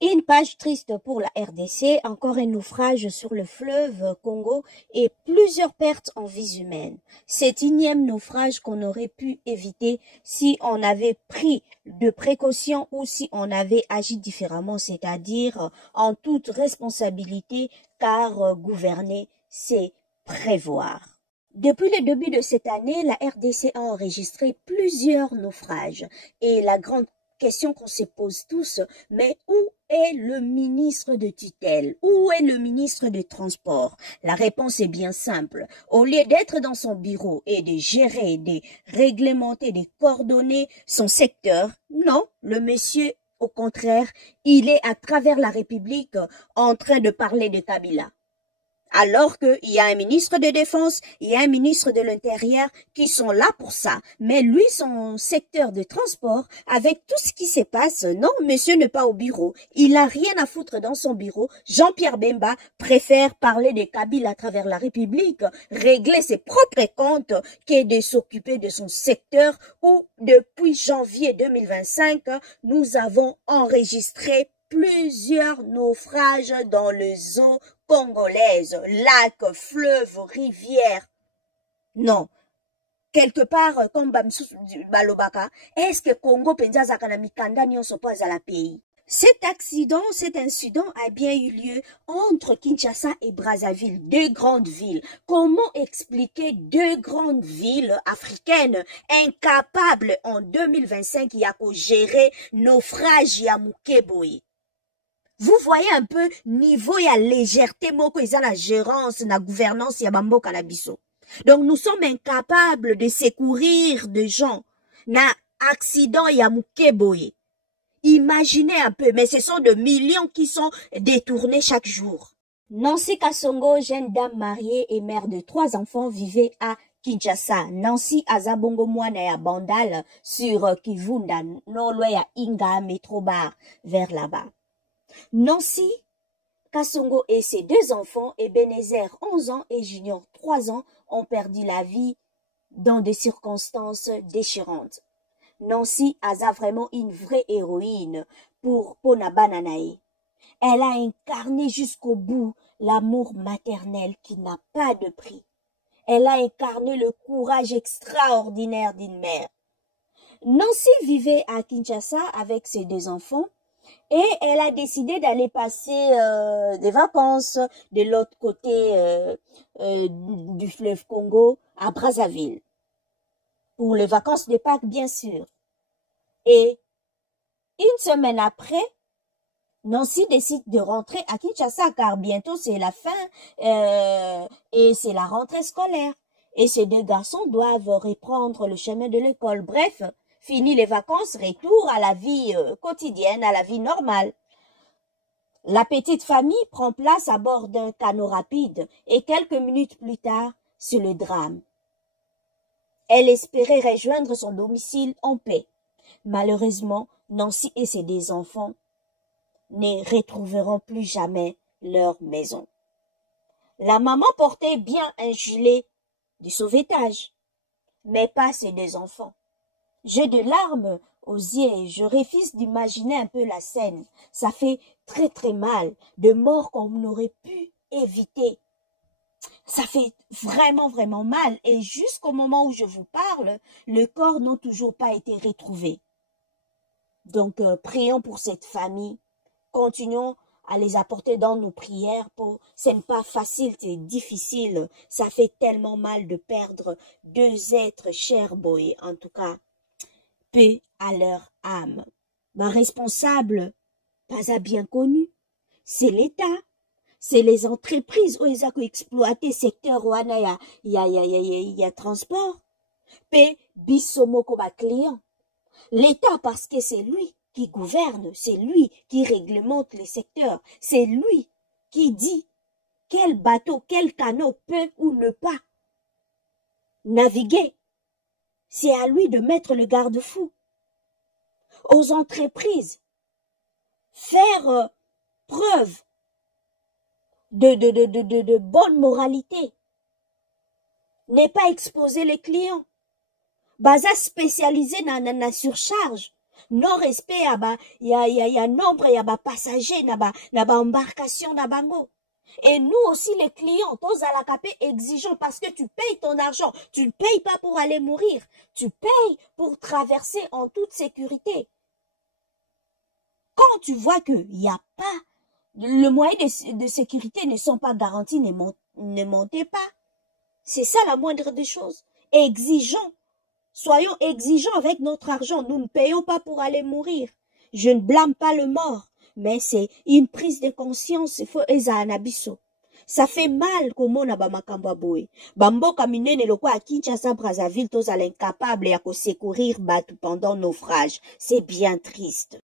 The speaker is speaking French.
Une page triste pour la RDC, encore un naufrage sur le fleuve Congo et plusieurs pertes en vies humaines. Cet énième naufrage qu'on aurait pu éviter si on avait pris de précautions ou si on avait agi différemment, c'est-à-dire en toute responsabilité, car gouverner, c'est prévoir. Depuis le début de cette année, la RDC a enregistré plusieurs naufrages et la grande question qu'on se pose tous, mais où est le ministre de tutelle? Où est le ministre des Transports? La réponse est bien simple. Au lieu d'être dans son bureau et de gérer, de réglementer, de coordonner son secteur, non, le monsieur, au contraire, il est à travers la République en train de parler de Kabila. Alors qu'il y a un ministre de Défense, il y a un ministre de l'Intérieur qui sont là pour ça. Mais lui, son secteur de transport, avec tout ce qui se passe, non, monsieur n'est pas au bureau. Il n'a rien à foutre dans son bureau. Jean-Pierre Bemba préfère parler de Kabila à travers la République, régler ses propres comptes, que de s'occuper de son secteur où, depuis janvier 2025, nous avons enregistré plusieurs naufrages dans les eaux congolaises, lacs, fleuves, rivières. Non. Quelque part, comme Balobaka, est-ce que Congo penza zakana mikanda nyonso po azala pays? Cet incident a bien eu lieu entre Kinshasa et Brazzaville, deux grandes villes. Comment expliquer deux grandes villes africaines incapables en 2025 à gérer naufrage ya Mukeboye? Vous voyez un peu niveau et à légèreté moko ils ont la gérance, la gouvernance ya bamboka na biso. Donc nous sommes incapables de secourir des gens na accident ya Mukeboye. Imaginez un peu, mais ce sont de millions qui sont détournés chaque jour. Nancy Kasongo, jeune dame mariée et mère de 3 enfants, vivait à Kinshasa. Nancy Azabongo Mwana ya Bandal sur Kivunda, Nolwe ya Inga, Metrobar, vers là-bas. Nancy Kasongo et ses 2 enfants, Ebenezer 11 ans et Junior 3 ans, ont perdu la vie dans des circonstances déchirantes. Nancy a vraiment une vraie héroïne pour Pona Bananae. Elle a incarné jusqu'au bout l'amour maternel qui n'a pas de prix. Elle a incarné le courage extraordinaire d'une mère. Nancy vivait à Kinshasa avec ses 2 enfants. Et elle a décidé d'aller passer des vacances de l'autre côté du fleuve Congo à Brazzaville. Pour les vacances de Pâques, bien sûr. Et une semaine après, Nancy décide de rentrer à Kinshasa car bientôt c'est la fin et c'est la rentrée scolaire. Et ces 2 garçons doivent reprendre le chemin de l'école. Bref, fini les vacances, retour à la vie quotidienne, à la vie normale. La petite famille prend place à bord d'un canot rapide et quelques minutes plus tard, c'est le drame. Elle espérait rejoindre son domicile en paix. Malheureusement, Nancy et ses 2 enfants ne retrouveront plus jamais leur maison. La maman portait bien un gilet de sauvetage, mais pas ses 2 enfants. J'ai de larmes aux yeux et je refuse d'imaginer un peu la scène. Ça fait très très mal, de morts qu'on aurait pu éviter. Ça fait vraiment vraiment mal et jusqu'au moment où je vous parle, les corps n'ont toujours pas été retrouvés. Donc prions pour cette famille, continuons à les apporter dans nos prières. Ce n'est pas facile, c'est difficile, ça fait tellement mal de perdre 2 êtres chers, boy, en tout cas. Paix à leur âme. Ma responsable, pas à bien connu, c'est l'État, c'est les entreprises où ils ont exploité secteur où il y a transport. Paix bisomo comme client. L'État parce que c'est lui qui gouverne, c'est lui qui réglemente les secteurs, c'est lui qui dit quel bateau, quel canot peut ou ne pas naviguer. C'est à lui de mettre le garde-fou. Aux entreprises, faire preuve de bonne moralité. ne pas exposer les clients. Baza spécialisé na surcharge. Non respect ya nombre ya ba passager na ba embarcation na bango. Et nous aussi les clients, tous à la capé exigeants parce que tu payes ton argent, tu ne payes pas pour aller mourir, tu payes pour traverser en toute sécurité. Quand tu vois que y a pas le moyen de sécurité ne sont pas garantis, ne montez pas. C'est ça la moindre des choses. Exigeants. Soyons exigeants avec notre argent. Nous ne payons pas pour aller mourir. Je ne blâme pas le mort, mais c'est une prise de conscience. Il faut ezanabiso. Ça fait mal comment na ba makambo boy. Bamboka minene loko à Kinshasa Brazzaville tous à l'incapable et à secourir batu pendant naufrage. C'est bien triste.